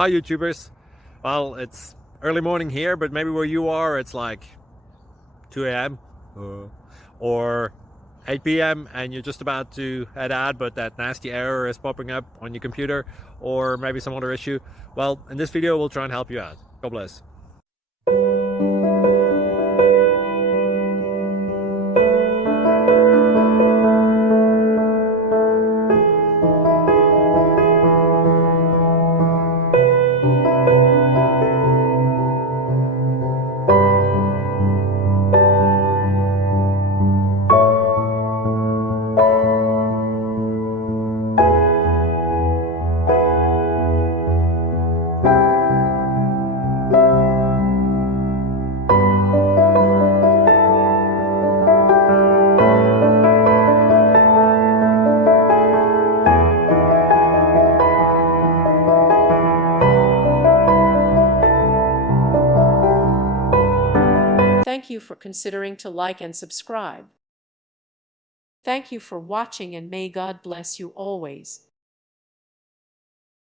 Hi YouTubers. Well, it's early morning here, but maybe where you are it's like 2 a.m. or 8 p.m. and you're just about to head out, but that nasty error is popping up on your computer, or maybe some other issue. Well, in this video we'll try and help you out. God bless. Thank you for considering to like and subscribe. Thank you for watching, and may God bless you always.